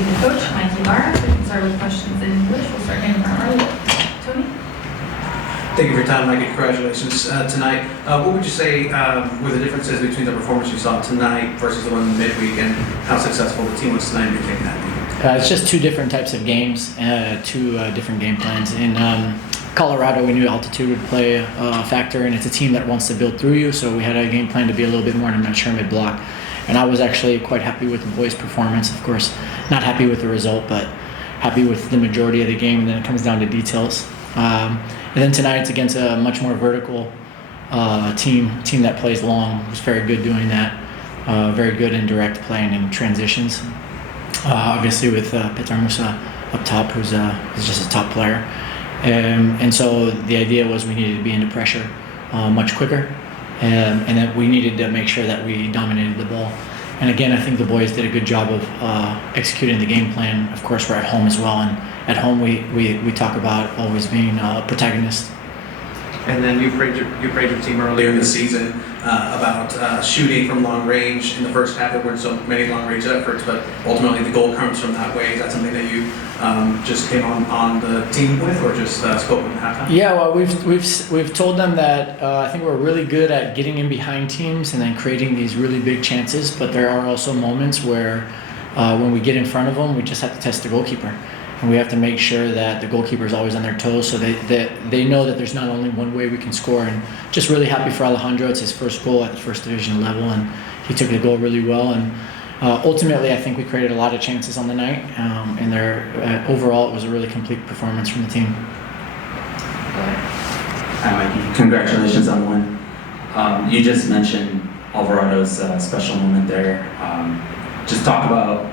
to the coach, Mikey Varas. We can start with questions in English. We'll start in front row. Tony? Thank you for your time, Mikey. Congratulations tonight. What would you say were the differences between the performance you saw tonight versus the one midweek, and how successful the team was tonight in taking that lead? It's just two different types of games, two different game plans. In Colorado, we knew altitude would play a factor, and it's a team that wants to build through you, so we had a game plan to be a little bit more in a mature mid-block. And I was actually quite happy with the boys' performance. Of course, not happy with the result, but happy with the majority of the game, and then it comes down to details. And then tonight it's against a much more vertical team that plays long, who's very good doing that, very good in direct play and in transitions. Obviously with Petar Musa up top, who's just a top player. And so the idea was we needed to be into pressure much quicker, and that we needed to make sure that we dominated the ball. And again, I think the boys did a good job of executing the game plan. Of course, we're at home as well, and at home we talk about always being a protagonist. And then you praised your team earlier in the season about shooting from long range. In the first half, there weren't so many long range efforts, but ultimately the goal comes from that way. Is that something that you just came on the team with, or just spoke with at halftime? Yeah, well, we've told them that I think we're really good at getting in behind teams and then creating these really big chances. But there are also moments where when we get in front of them, we just have to test the goalkeeper. And we have to make sure that the goalkeeper is always on their toes, so they know that there's not only one way we can score. And just really happy for Alejandro. It's his first goal at the first division level, and he took the goal really well. And ultimately, I think we created a lot of chances on the night. And overall, it was a really complete performance from the team. Hi, Mikey. Congratulations on the win. You just mentioned Alvarado's special moment there. Just talk about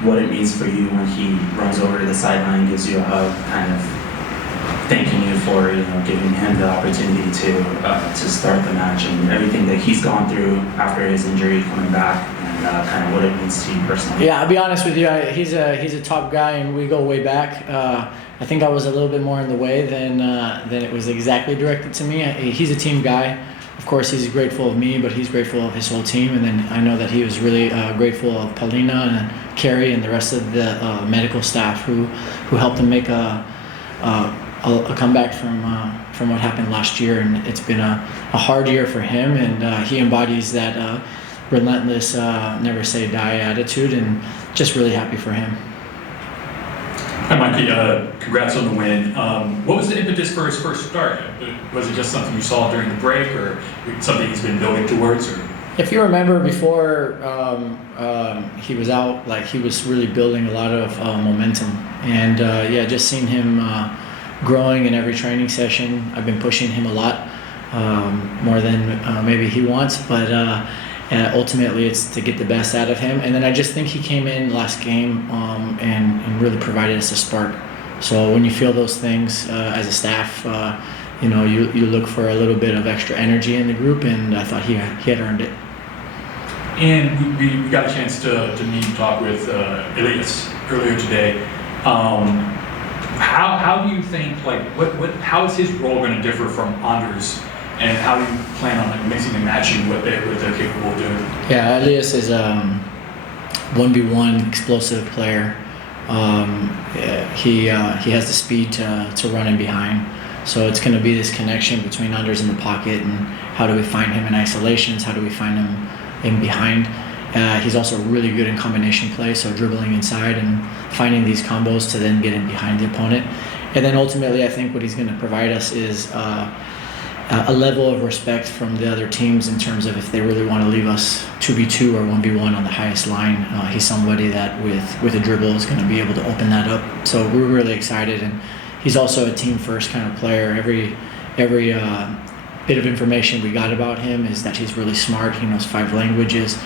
what it means for you when he runs over to the sideline, gives you a hug, kind of thanking you for giving him the opportunity to start the match, and everything that he's gone through after his injury coming back, and kind of what it means to you personally. Yeah, I'll be honest with you. He's a top guy, and we go way back. I think I was a little bit more in the way than it was exactly directed to me. He's a team guy. Of course, he's grateful of me, but he's grateful of his whole team. And then I know that he was really grateful of Paulina and Carrie and the rest of the medical staff who helped him make a comeback from what happened last year. And it's been a hard year for him, and he embodies that relentless, never say die attitude, and just really happy for him. Hi, Mikey. Congrats on the win. What was the impetus for his first start? Was it just something you saw during the break, or something he's been building towards? Or? If you remember, before he was out, he was really building a lot of momentum. And just seeing him growing in every training session. I've been pushing him a lot, more than maybe he wants, but ultimately it's to get the best out of him. And then I just think he came in last game and really provided us a spark. So when you feel those things as a staff, you look for a little bit of extra energy in the group, and I thought he had earned it. And we got a chance to meet and talk with Elias earlier today. How do you think, how is his role going to differ from Anders? And how do you plan on mixing and matching what they're capable of doing? Yeah, Elias is a 1v1 explosive player. He has the speed to run in behind. So it's going to be this connection between Anders in the pocket, and how do we find him in isolations? How do we find him in behind? He's also really good in combination play, so dribbling inside and finding these combos to then get in behind the opponent. And then ultimately, I think what he's going to provide us is a level of respect from the other teams in terms of if they really want to leave us 2v2 or 1v1 on the highest line. He's somebody that with a dribble is going to be able to open that up. So we're really excited, and he's also a team first kind of player. Every bit of information we got about him is that he's really smart. He knows 5 languages.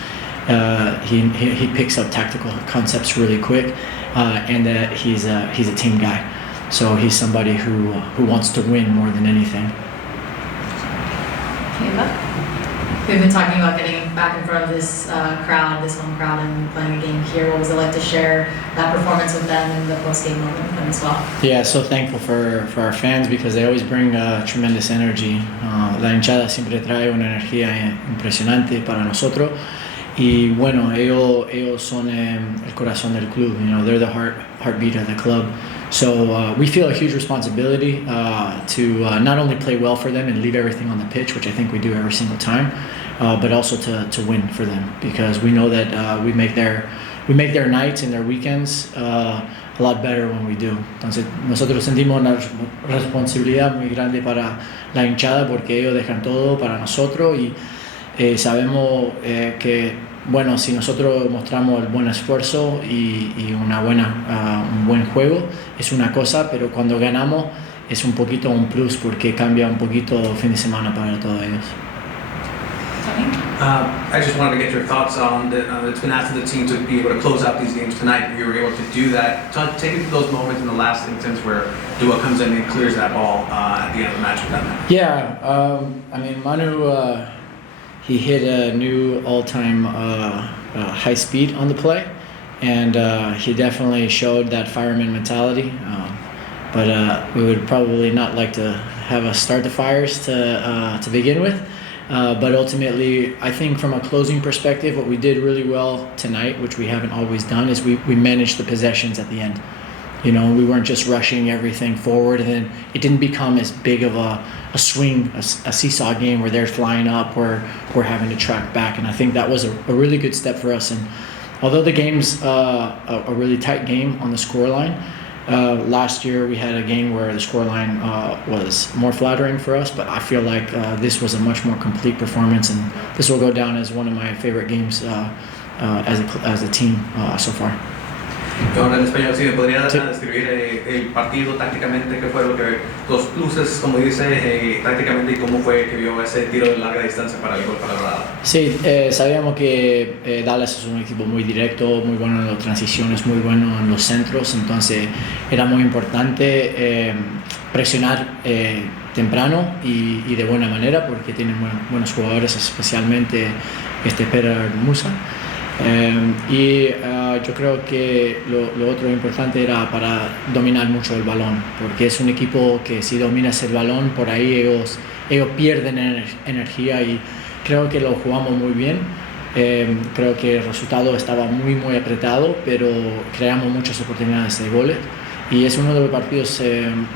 He picks up tactical concepts really quick, and that he's a team guy. So he's somebody who wants to win more than anything. We've been talking about getting back in front of this crowd, this home crowd, and playing a game here. What was it like to share that performance with them and the post-game moment with them as well? Yeah, so thankful for our fans, because they always bring tremendous energy. La hinchada siempre trae una energía impresionante para nosotros. Y bueno, ellos son el corazón del club. You know, they're the heartbeat of the club. So we feel a huge responsibility to not only play well for them and leave everything on the pitch, which I think we do every single time, but also to win for them, because we know that we make their nights and their weekends a lot better when we do. Entonces nosotros sentimos una responsabilidad muy grande para la hinchada, porque ellos dejan todo para nosotros, y sabemos que, bueno, si nosotros mostramos el buen esfuerzo y un buen juego es una cosa, pero cuando ganamos es un poquito un plus, porque cambia un poquito el fin de semana para todos ellos. I just wanted to get your thoughts on it's been asked of the team to be able to close out these games tonight. You were able to do that. Take me to those moments in the last instance where Duah comes in and clears that ball at the end of the match with them. Yeah, I mean, Manu, he hit a new all-time high speed on the play, and he definitely showed that fireman mentality. But we would probably not like to have us start the fires to begin with. But ultimately, I think from a closing perspective, what we did really well tonight, which we haven't always done, is we managed the possessions at the end. You know, we weren't just rushing everything forward, and then it didn't become as big of a swing, a seesaw game where they're flying up or we're having to track back. And I think that was a really good step for us. And although the game's a really tight game on the scoreline, last year we had a game where the scoreline was more flattering for us, but I feel like this was a much more complete performance, and this will go down as one of my favorite games as a team so far. Ahora en español, si me podría describir el partido tácticamente, qué fue lo que los pluses, como dice, tácticamente, y cómo fue que vio ese tiro de larga distancia para el gol para Alvarado. Sí, sabíamos que Dallas es un equipo muy directo, muy bueno en las transiciones, muy bueno en los centros, entonces era muy importante presionar temprano y de buena manera, porque tienen buenos jugadores, especialmente Pedro Musa. Yo creo que lo otro importante era para dominar mucho el balón, porque es un equipo que si dominas el balón, por ahí ellos pierden energía, y creo que lo jugamos muy bien. Creo que el resultado estaba muy apretado, pero creamos muchas oportunidades de goles, y es uno de los partidos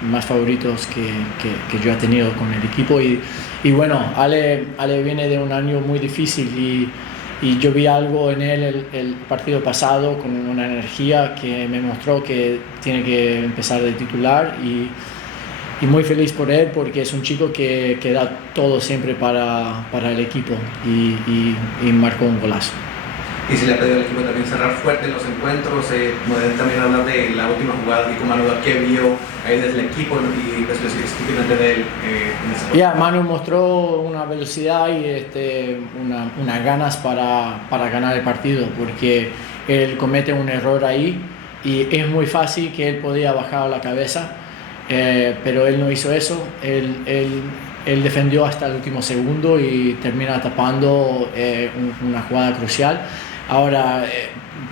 más favoritos que yo he tenido con el equipo. Y bueno, Ale viene de un año muy difícil, y yo vi algo en él el partido pasado con una energía que me mostró que tiene que empezar de titular, y muy feliz por él, porque es un chico que da todo siempre para el equipo, y marcó un golazo. Y se le ha pedido al equipo también cerrar fuerte en los encuentros, también hablar de la última jugada con Manu Duah, que vio ahí desde el equipo y específicamente de él en ese partido. Manu mostró una velocidad y unas ganas para ganar el partido, porque él comete un error ahí y es muy fácil que él podía bajar la cabeza, pero él no hizo eso. Él defendió hasta el último segundo y termina tapando una jugada crucial. Ahora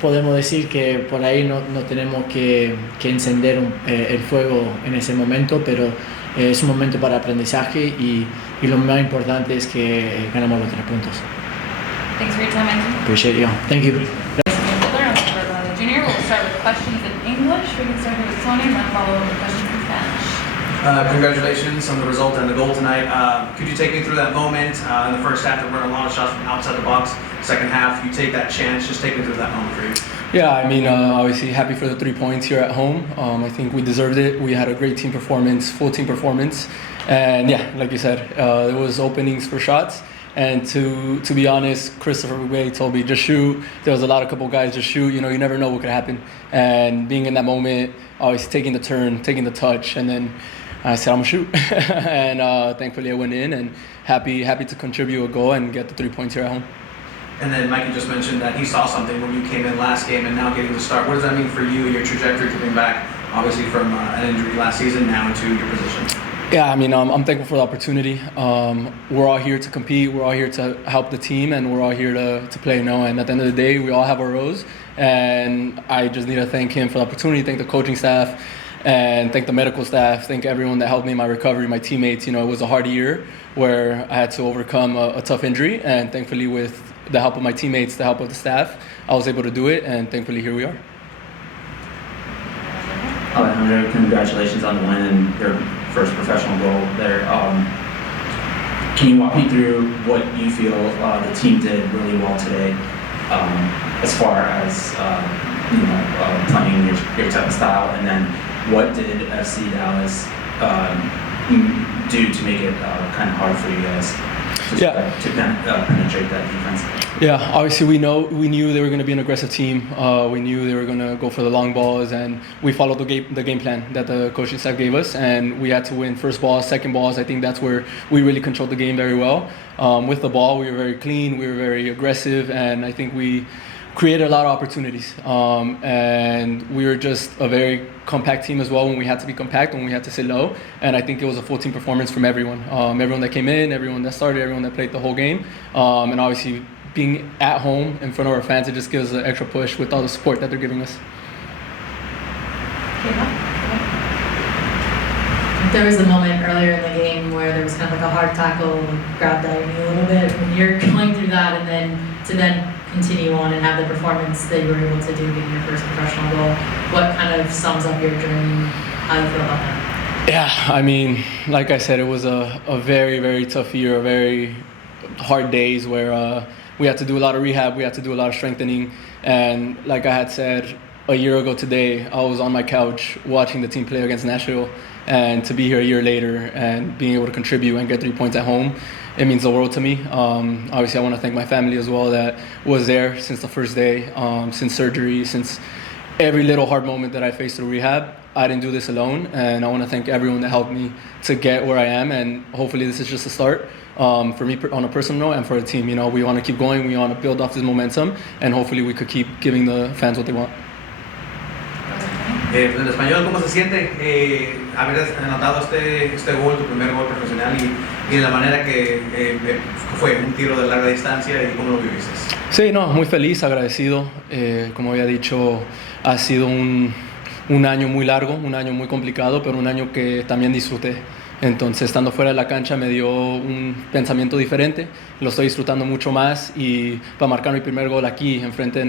podemos decir que por ahí no tenemos que encender el fuego en ese momento, pero es un momento para aprendizaje, y lo más importante es que ganamos los 3 puntos. Thanks for your time, Mikey. Appreciate you. Thank you. Alejandro Alvarado Jr. We'll start with questions in English. We can start here with Tony, and then follow with questions in Spanish. Congratulations on the result and the goal tonight. Could you take me through that moment in the first half? There were a lot of shots from outside the box. Second half, you take that chance. Just take me through that moment for you. Yeah, I mean, obviously happy for the 3 points here at home. I think we deserved it. We had a great team performance, full team performance. And yeah, like you said, there was openings for shots. And to be honest, Christopher Bouguet told me, just shoot. There was a couple guys, just shoot. You know, you never know what could happen. And being in that moment, always taking the turn, taking the touch, and then I said, I'm gonna shoot. And thankfully I went in, and happy to contribute a goal and get the 3 points here at home. And then Mikey just mentioned that he saw something when you came in last game and now getting to start. What does that mean for you and your trajectory coming back, obviously from an injury last season, now into your position? Yeah, I mean, I'm thankful for the opportunity. We're all here to compete. We're all here to help the team, and we're all here to play. And at the end of the day, we all have our roles. And I just need to thank him for the opportunity, thank the coaching staff, and thank the medical staff, thank everyone that helped me in my recovery, my teammates. You know, it was a hard year where I had to overcome a tough injury, and thankfully with the help of my teammates, the help of the staff, I was able to do it, and thankfully here we are. Alejandro, congratulations on the win and your first professional goal there. Can you walk me through what you feel the team did really well today, as far as playing your type of style, and then what did FC Dallas do to make it kind of hard for you guys to penetrate that defense? Yeah, obviously we knew they were going to be an aggressive team. We knew they were going to go for the long balls, and we followed the game plan that the coaching staff gave us, and we had to win first balls, second balls. I think that's where we really controlled the game very well. With the ball, we were very clean, we were very aggressive, and I think we created a lot of opportunities. And we were just a very compact team as well when we had to be compact, when we had to sit low. And I think it was a full team performance from everyone. Everyone that came in, everyone that started, everyone that played the whole game. And obviously being at home in front of our fans, it just gives us an extra push with all the support that they're giving us. There was a moment earlier in the game where there was kind of like a hard tackle, grabbed at me a little bit. When you're going through that and then continue on and have the performance that you were able to do getting your first professional goal, what kind of sums up your journey? How do you feel about that? Yeah, I mean, like I said, it was a very, very tough year, very hard days where we had to do a lot of rehab, we had to do a lot of strengthening. And like I had said, a year ago today, I was on my couch watching the team play against Nashville. And to be here a year later and being able to contribute and get 3 points at home, it means the world to me. Obviously, I want to thank my family as well that was there since the first day, since surgery, since every little hard moment that I faced through rehab. I didn't do this alone, and I want to thank everyone that helped me to get where I am, and hopefully this is just a start for me on a personal note and for the team. We want to keep going, we want to build off this momentum, and hopefully we could keep giving the fans what they want. En español, ¿cómo se siente haber anotado este gol, tu primer gol profesional, y de la manera que fue un tiro de larga distancia, y cómo lo viviste? Sí, no, muy feliz, agradecido. Como había dicho, ha sido un año muy largo, un año muy complicado, pero un año que también disfruté. Entonces, estando fuera de la cancha me dio un pensamiento diferente, lo estoy disfrutando mucho más, y para marcar mi primer gol aquí, enfrente de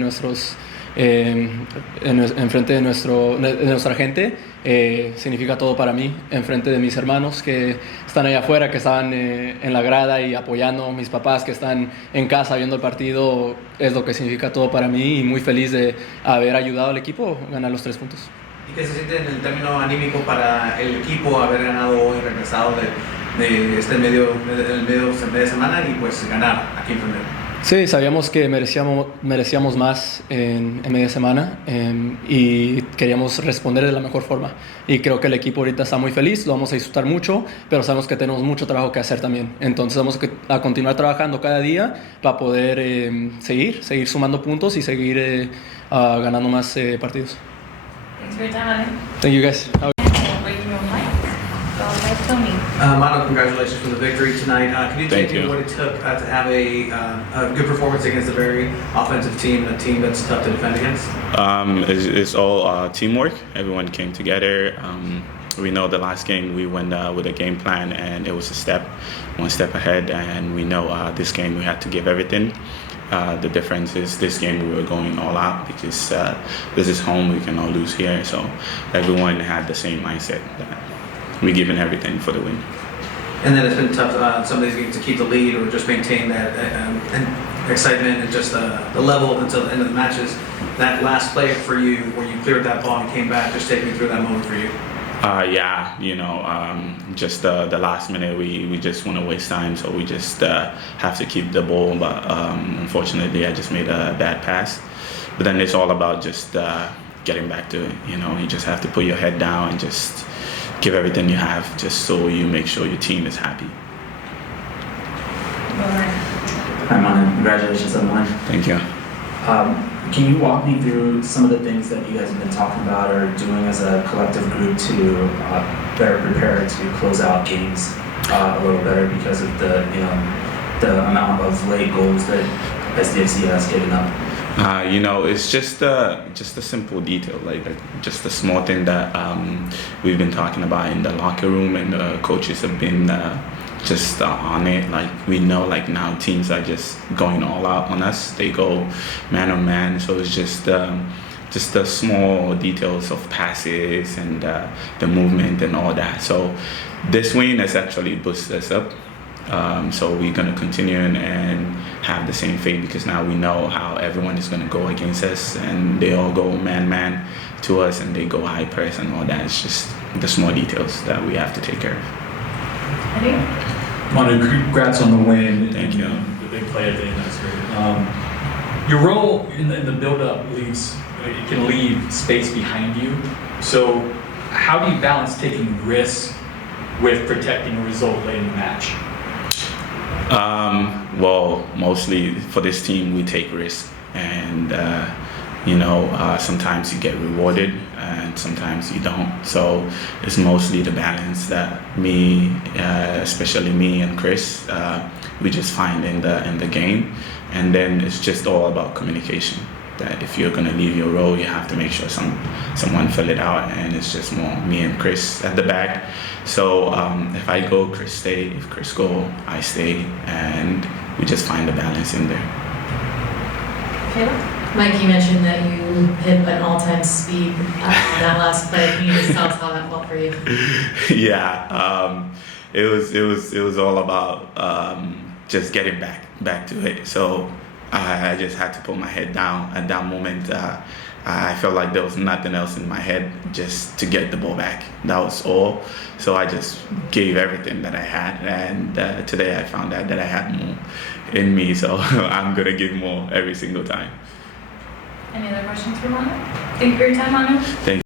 enfrente de nuestra gente, significa todo para mí, enfrente de mis hermanos que están allá afuera, que estaban en la grada y apoyando, mis papás que están en casa viendo el partido, es lo que significa todo para mí, y muy feliz de haber ayudado al equipo a ganar los 3 puntos. ¿Y qué se siente en el término anímico para el equipo haber ganado hoy, regresado de este medio de semana y pues ganar aquí en Frontera? Sí, sabíamos que merecíamos más en media semana, y queríamos responder de la mejor forma. Y creo que el equipo ahorita está muy feliz, lo vamos a disfrutar mucho, pero sabemos que tenemos mucho trabajo que hacer también. Entonces vamos a continuar trabajando cada día para poder seguir sumando puntos y seguir ganando más partidos. Thanks for your time, Ale. Thank you guys. Manu, congratulations for the victory tonight. Can you take me what it took to have a good performance against a very offensive team, a team that's tough to defend against? It's all teamwork. Everyone came together. We know the last game we went with a game plan, and it was one step ahead, and we know this game we had to give everything. The difference is this game we were going all out because this is home, we cannot lose here. So everyone had the same mindset that we're giving everything for the win. And then it's been tough some of these games to keep the lead or just maintain that excitement and just the level until the end of the matches. That last play for you where you cleared that ball and came back, just take me through that moment for you. Just the last minute, we just want to waste time, so we just have to keep the ball, but unfortunately I just made a bad pass. But then it's all about just getting back to it, you just have to put your head down and just give everything you have, just so you make sure your team is happy. Hi, Manu. Congratulations on the win. Thank you. Can you walk me through some of the things that you guys have been talking about or doing as a collective group to better prepare to close out games a little better because of the amount of late goals that SDFC has given up? It's just a simple detail, like just a small thing that we've been talking about in the locker room, and the coaches have been just on it. Like we know, like now teams are just going all out on us. They go man on man. So it's just the small details of passes and the movement and all that. So this win has actually boosted us up. So we're gonna continue and have the same faith because now we know how everyone is gonna go against us, and they all go man to us, and they go high press and all that. It's just the small details that we have to take care of. Manu, congrats on the win. Thank you. The big play at the end, that's great. Your role in the build-up it can leave space behind you. So how do you balance taking risks with protecting a result late in the match? Well, mostly for this team, we take risks, and sometimes you get rewarded, and sometimes you don't. So it's mostly the balance that especially me and Chris, we just find in the game, and then it's just all about communication. That if you're gonna leave your role, you have to make sure someone fill it out, and it's just more me and Chris at the back. So if I go, Chris stay. If Chris go, I stay, and we just find the balance in there. Mike, you mentioned that you hit an all-time speed on that last play. Can you just tell us how that felt for you? Yeah, it was all about just getting back to it. So I just had to put my head down at that moment. I felt like there was nothing else in my head, just to get the ball back. That was all. So I just gave everything that I had, and today I found out that I had more in me. So I'm gonna give more every single time. Any other questions for Manu? Thank you for your time, Manu. Thank you.